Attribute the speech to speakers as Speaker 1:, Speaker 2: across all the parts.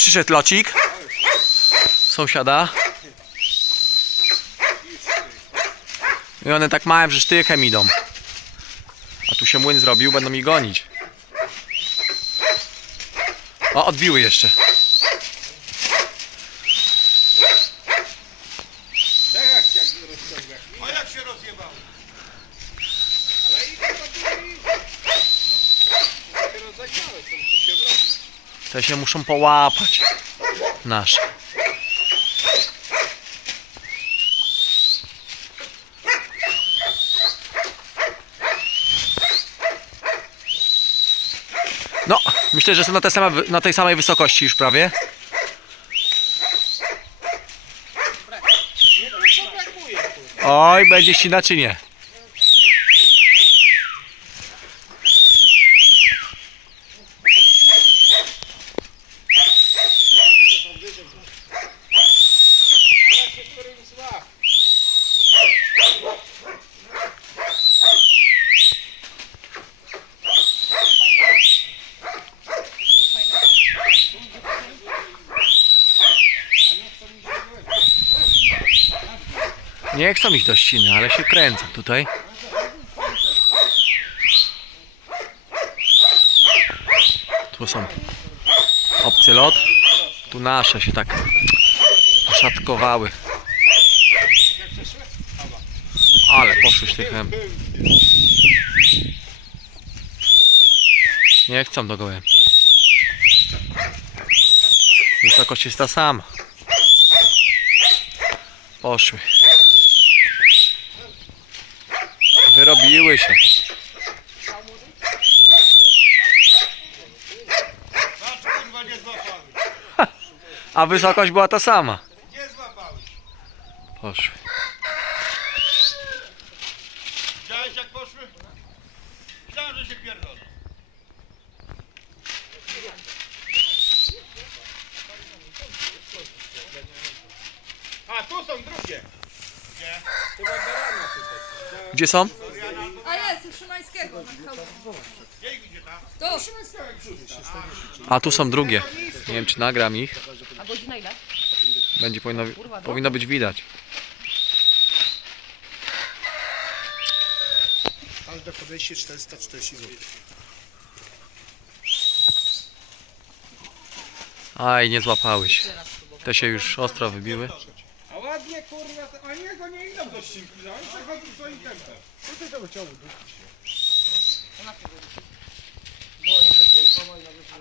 Speaker 1: Przyszedł locik. Sąsiada. I one tak małe, że sztychem idą. A tu się młyn zrobił, będą mi gonić. O, odbiły jeszcze.
Speaker 2: A jak się rozjebało? Ale idę do góry. Dopiero zagrałeś, tam co się wrobi.
Speaker 1: Muszą połapać. Nasze. No, myślę, że są na, te same, wy- na tej samej wysokości już prawie. Oj, będzie ścina czy nie? Nie chcą iść do ściny, ale się kręcą tutaj. Tu są obcy lot. Tu nasze się tak szatkowały. Ale poszły sztychem. Nie chcą do gołem. Wysokość jest ta sama. Poszły. Wyrobiły się. A wysokość była ta sama.
Speaker 2: Nie złapały.
Speaker 1: Poszły.
Speaker 2: Widziałeś jak poszły? Myślałem, że się pierdolą. A, tu są drugie. Gdzie?
Speaker 1: Gdzie są?
Speaker 3: A na? Tu.
Speaker 1: A tu są drugie. Nie wiem czy nagram ich.
Speaker 3: A godzina ile?
Speaker 1: Będzie powinno, powinno być widać.
Speaker 4: Każde podejście 440 zł.
Speaker 1: Aj, nie złapały się. Te się już ostro wybiły.
Speaker 2: A ładnie kurwa, to- a nie, to nie idą do ścinki, no oni przechodzą swoim tempem.
Speaker 4: Co ty to chciałby dupić się?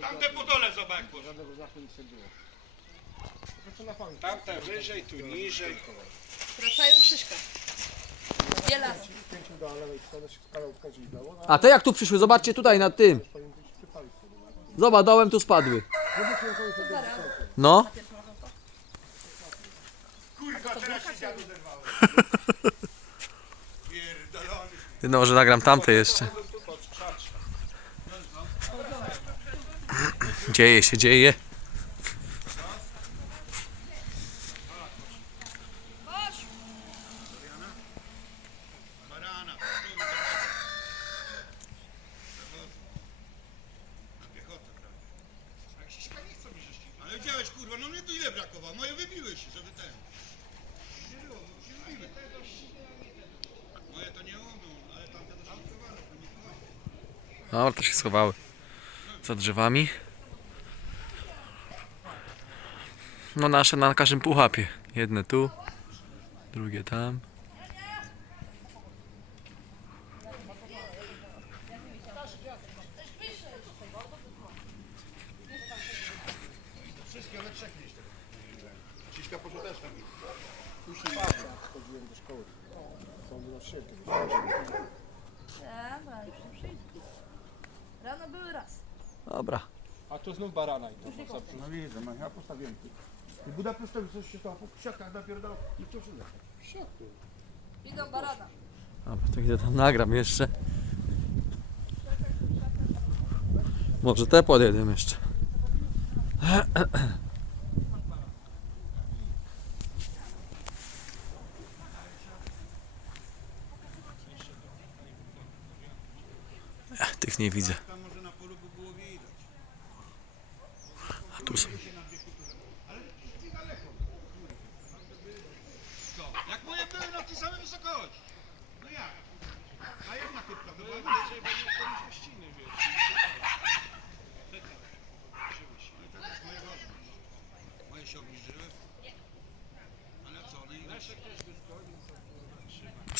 Speaker 2: Tamte po dole zobacz jak poszły.
Speaker 4: Żadnego znaku nic nie było. To na pamięć.
Speaker 2: Tamte wyżej, tu niżej.
Speaker 3: Wracają Krzyśka. Wiele.
Speaker 4: Pięciu do lewej strony się kanał wchodzi w lewo,
Speaker 1: A te jak tu przyszły? Zobaczcie tutaj nad tym.
Speaker 4: powinien być.
Speaker 1: Zobacz, dołem tu spadły. No.
Speaker 2: Kurwa, teraz się dziadu zerwały. Pierdolony.
Speaker 1: No może nagram tamte jeszcze. Dzieje się, dzieje.
Speaker 2: Barana, Na piechotę prawie. A jak się śpiewa, nie chcą mi że ścigać. Ale widziałeś kurwa, no mnie tu ile brakowało? Moje wybiły się, żeby ten. Nie było, bo się to szansowane.
Speaker 1: No, to się schowały. Za drzewami. No nasze na każdym pułapie. Jedne tu, drugie tam.
Speaker 3: Dobra, już nie przyjdę. Rano były raz.
Speaker 1: Dobra.
Speaker 4: A to znów barana i to No widzę, no ja postawiłem tu. Budapesztem coś się stało, po krzakach napierdał i to się Siatku.
Speaker 3: Idą barana.
Speaker 1: Dobra, to idę tam nagram jeszcze. Może te podjedę jeszcze. Ech, Tych nie widzę.
Speaker 2: Tam może na polu by było widać.
Speaker 1: A tu są.
Speaker 2: Się na wieku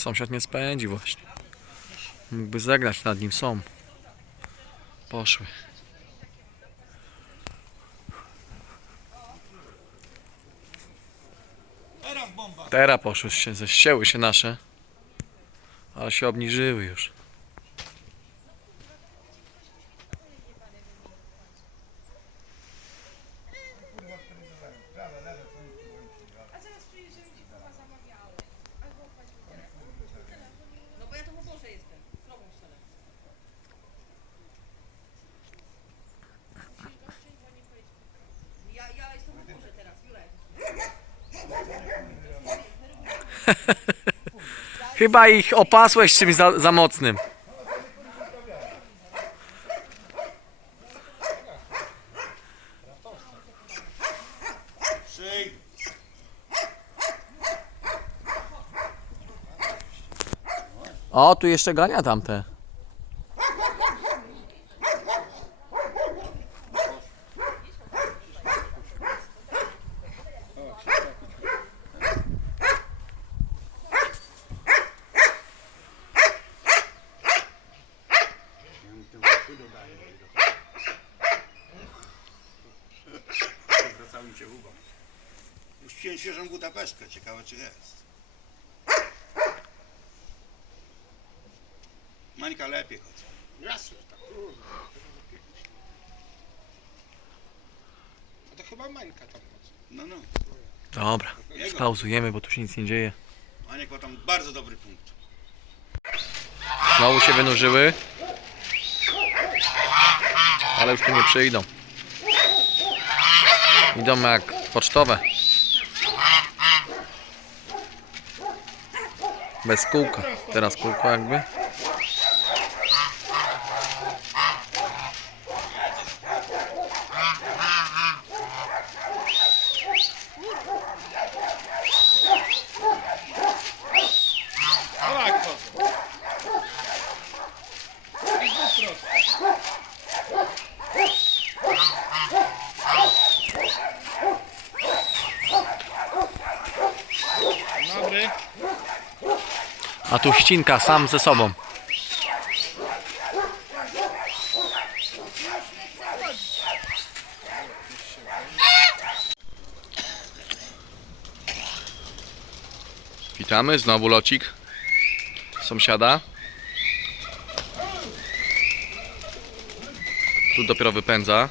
Speaker 1: Sąsiad nie spędzi właśnie. Mógłby zagrać nad nim są. Poszły.
Speaker 2: Teraz
Speaker 1: poszły się, ześcięły się nasze. Ale się obniżyły już.
Speaker 3: No bo ja to w oborze jestem. Krową strzelę. Ja, ja jestem w oborze teraz, Jura
Speaker 1: Chyba ich opasłeś czymś za, za mocnym. O, tu jeszcze gania tamte.
Speaker 2: Wracałem cię uwagę. Już chciałem świeżą Budapesztkę, ciekawe czy jest. Mańka lepiej chodzi.
Speaker 4: Jasne, tak. A to chyba Mańka tam chodzi.
Speaker 2: No, no.
Speaker 1: Dobra,
Speaker 2: Jego.
Speaker 1: spauzujemy, bo tu się nic nie dzieje.
Speaker 2: Maniek ma tam bardzo dobry punkt.
Speaker 1: Znowu się wynurzyły. Ale już tu nie przyjdą. Idą jak pocztowe. Bez kółka. Teraz kółko jakby.
Speaker 4: No tak chodzą. I znów prosto. Dobry.
Speaker 1: A tu ścinka sam ze sobą. Witamy, znowu locik sąsiada. Tu dopiero wypędza.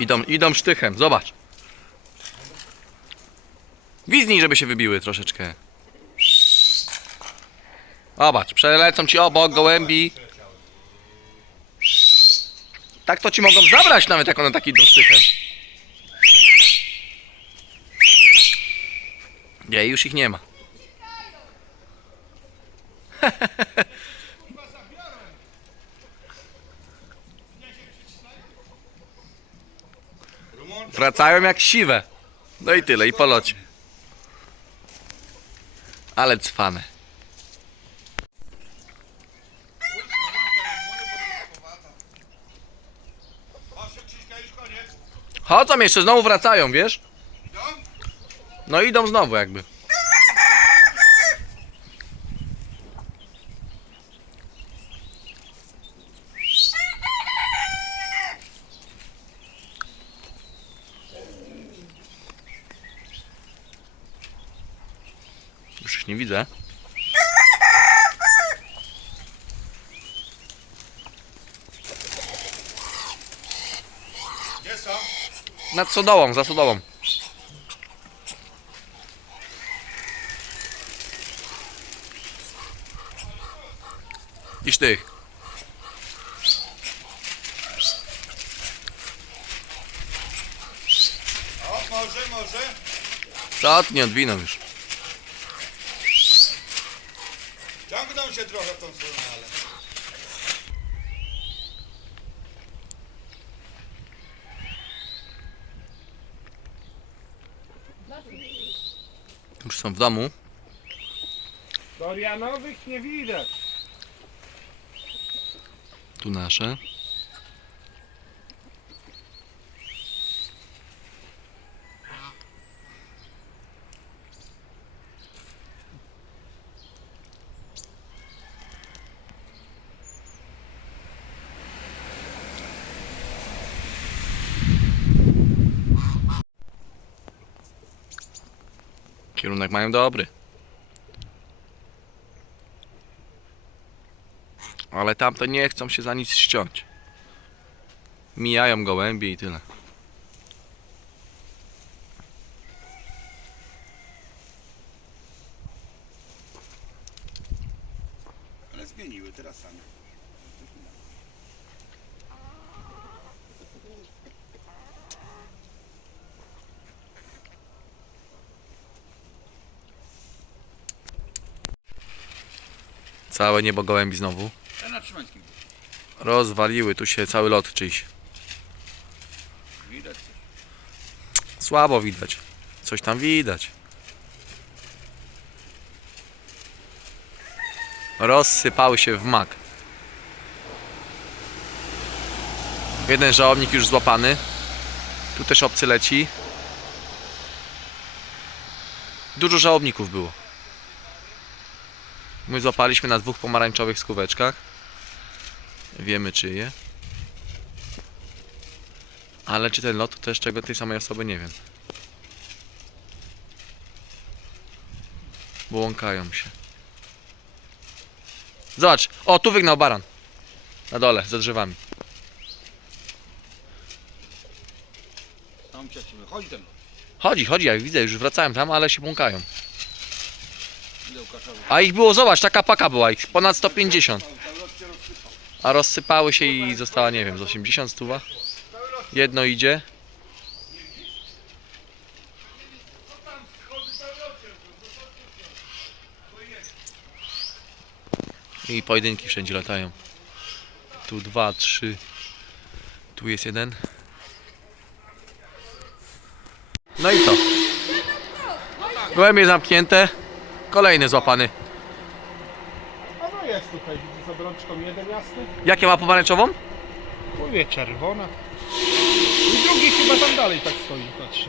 Speaker 1: Idą, idą sztychem, zobacz. Gwizdnij, żeby się wybiły troszeczkę. Zobacz, przelecą ci obok gołębi. Tak to ci mogą zabrać nawet jak one taki idą sztychem. Nie, już ich nie ma. Wracają jak siwe. No i tyle, i po locie. Ale cwane. Chodzą jeszcze, znowu wracają, wiesz? No idą znowu jakby. Już ich nie widzę.
Speaker 2: Gdzie są?
Speaker 1: Nad sodołą, za sodołą. Iż ty.
Speaker 2: O, może, może.
Speaker 1: Ty nie odwiną już.
Speaker 2: Ciągną się trochę w tą stronę, ale...
Speaker 1: Już są w domu.
Speaker 4: Dorianowych nie widać.
Speaker 1: Tu nasze. Kierunek mają dobry. Ale tamte nie chcą się za nic ściąć. Mijają gołębie i tyle.
Speaker 4: Ale zmieniły teraz same.
Speaker 1: Całe niebo gołębi znowu.
Speaker 4: Na Trzymańskim.
Speaker 1: Rozwaliły tu się cały lot czyjś.
Speaker 4: Widać.
Speaker 1: Słabo widać. Coś tam widać. Rozsypały się w mak. Jeden żałobnik już złapany. Tu też obcy leci. Dużo żałobników było. My złapaliśmy na dwóch pomarańczowych skóweczkach. Wiemy czyje. Ale czy ten lot to też czego tej samej osoby nie wiem. Błąkają się. Zobacz, o tu wygnał baran. Na dole, za drzewami.
Speaker 4: Tam siebie. Chodź ten.
Speaker 1: Chodzi, chodzi, jak widzę, już wracają tam, ale się błąkają. A ich było, zobacz, taka paka była, ich ponad 150. A rozsypały się i została, nie wiem, z 80 stuwa. Jedno idzie. I pojedynki wszędzie latają. Tu dwa, trzy. Tu jest jeden. No i co? Gołębie zamknięte. Kolejny złapany.
Speaker 5: A no jest tutaj, widzę z obrączką jeden jasny,
Speaker 1: Jakie ma pomarańczową?
Speaker 5: mówię czerwona. I drugi chyba tam dalej tak stoi, patrzy.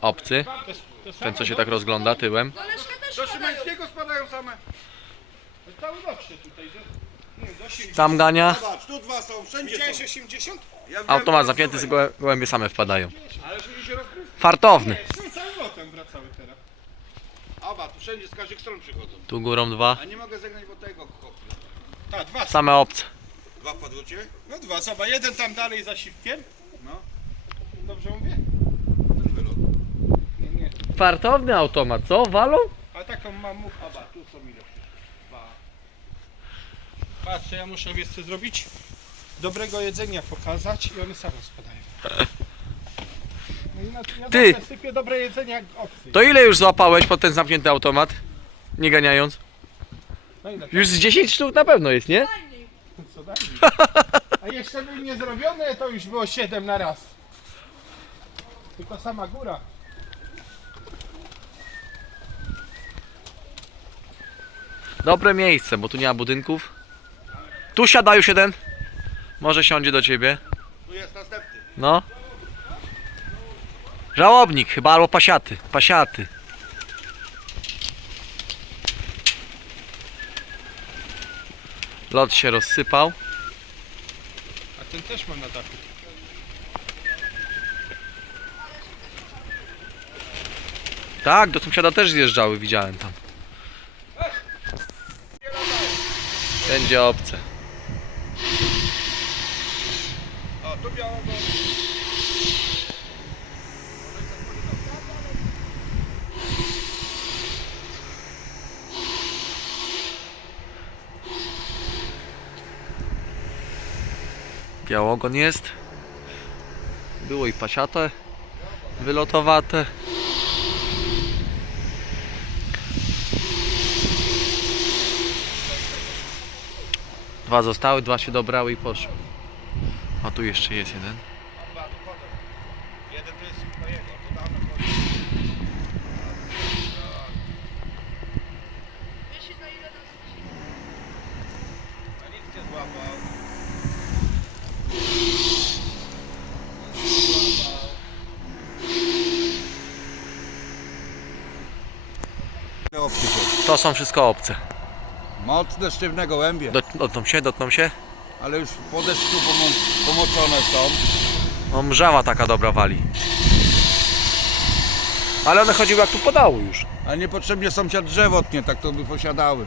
Speaker 1: Obcy.
Speaker 5: Jest, to jest
Speaker 1: Ten co się tak rozgląda tyłem.
Speaker 4: Do
Speaker 3: spadają.
Speaker 4: Szymańskiego spadają same.
Speaker 5: Cały rok się tutaj, że... Nie wiem, do 80.
Speaker 1: Tam gania.
Speaker 2: Zobacz, tu dwa są, wszędzie
Speaker 5: Widziałeś
Speaker 2: są.
Speaker 5: 80?
Speaker 2: Ja
Speaker 1: Automat zamknięty, gołębie same wpadają.
Speaker 5: Ale żeby się rozgryzł.
Speaker 1: Fartowny.
Speaker 5: Nie, całym lotem wracały teraz.
Speaker 4: Oba, tu wszędzie z każdych stron przychodzą.
Speaker 1: Tu górą dwa.
Speaker 4: A nie mogę zagnać, bo tego kopię.
Speaker 5: Tak, dwa.
Speaker 1: Same obce.
Speaker 2: Dwa wpadło cię?
Speaker 5: No dwa, zobacz, jeden tam dalej za siwkiem.
Speaker 4: No.
Speaker 5: Dobrze mówię?
Speaker 4: Ten wylot.
Speaker 5: Nie, nie.
Speaker 1: Fartowny automat, co? Walą?
Speaker 5: A taką mam muchę. Oba, tu są ile? Dwa. Patrz, ja muszę wiesz co zrobić? Dobrego jedzenia pokazać i one same spadają. No ja
Speaker 1: Ty!
Speaker 5: zawsze sypię dobre jedzenie jak obcy.
Speaker 1: To ile już złapałeś pod ten zamknięty automat? Nie ganiając.
Speaker 5: No ile?
Speaker 1: Już z 10 sztuk na pewno jest, nie?
Speaker 3: Fajniej.
Speaker 5: Co dalej? A jeszcze by nie zrobione, to już było 7 na raz. Tylko sama góra.
Speaker 1: Dobre miejsce, bo tu nie ma budynków. Tu siada już jeden. Może siądzie do ciebie.
Speaker 2: Tu jest następny.
Speaker 1: No. Żałobnik chyba, albo pasiaty. Pasiaty. Lot się rozsypał.
Speaker 5: A ten też ma na dachu.
Speaker 1: Tak, do sąsiada też zjeżdżały, widziałem tam. Będzie obce.
Speaker 4: O, tu biało
Speaker 1: Białogon jest. Było i pasiate wylotowate. Dwa zostały, dwa się dobrały i poszły. A tu jeszcze jest
Speaker 4: jeden to jest chyba jego, to damy chodzi.
Speaker 3: Wiesz na ile nas
Speaker 4: A nic nie złapał.
Speaker 1: To są wszystko obce.
Speaker 4: Mocne, sztywne gołębie,
Speaker 1: Dot- Dotkną się, dotkną się.
Speaker 4: ale już po deszczu pomo- pomoczone są.
Speaker 1: O, mrzawa taka dobra wali. Ale one chodziły jak tu podało już.
Speaker 2: A niepotrzebnie sąsiad drzewo tnie, tak to by posiadały.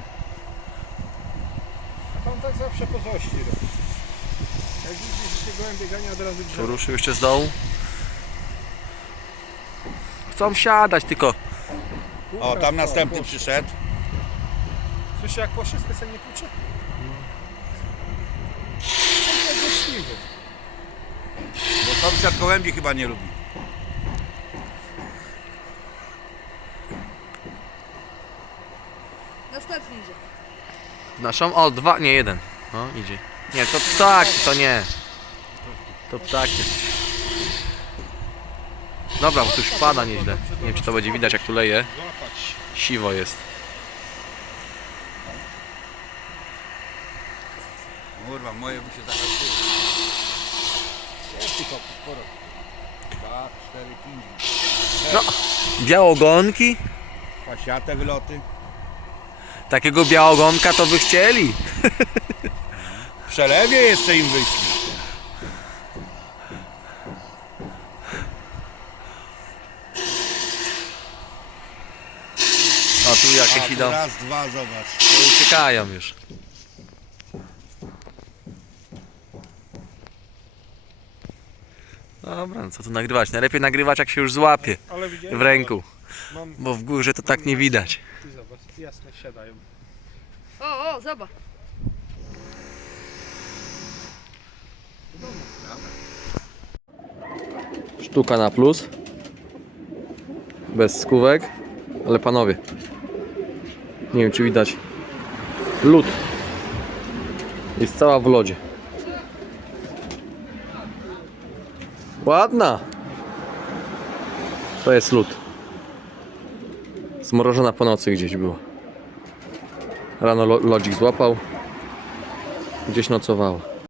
Speaker 5: A pan tak zawsze po zości robi. Jak widzi, że się gołębie gania od razu
Speaker 1: Tu
Speaker 5: drzewo.
Speaker 1: ruszył jeszcze z dołu. Chcą siadać tylko.
Speaker 2: O, tam następny przyszedł.
Speaker 5: Słyszy jak po wszystko sobie nie tłucze? To jest złośliwy.
Speaker 2: Bo sąsiad gołębi chyba nie lubi.
Speaker 3: Następny idzie.
Speaker 1: W naszą? O, dwa, nie jeden. No, idzie. Nie, to ptak, to nie. To ptak jest. Dobra, bo tu już pada nieźle. Nie wiem, czy to będzie widać, jak tu leje.
Speaker 5: Złapać.
Speaker 1: Siwo jest.
Speaker 2: Kurwa, moje by się zahaczyły. Jest tylko sporo. Dwa, cztery, pięć.
Speaker 1: Białogonki?
Speaker 2: Pasiate wyloty.
Speaker 1: Takiego białogonka to by chcieli.
Speaker 2: W przelewie jeszcze im wyśli.
Speaker 1: A tu
Speaker 2: A,
Speaker 1: jakieś
Speaker 2: tu
Speaker 1: idą.
Speaker 2: raz, dwa, zobacz.
Speaker 1: To uciekają już. Dobra, no co tu nagrywać? Najlepiej nagrywać jak się już złapie
Speaker 5: Ale widziałem.
Speaker 1: w ręku.
Speaker 5: Mam,
Speaker 1: Bo w górze to tak nie widać.
Speaker 5: ty zobacz, jasne siadają.
Speaker 3: O, o, zobacz.
Speaker 1: Sztuka na plus. Bez skówek. Ale panowie. Nie wiem czy widać. Lód. Jest cała w lodzie. Ładna. To jest lód. Zmrożona po nocy gdzieś była. Rano lo- lodzik złapał. Gdzieś nocowała.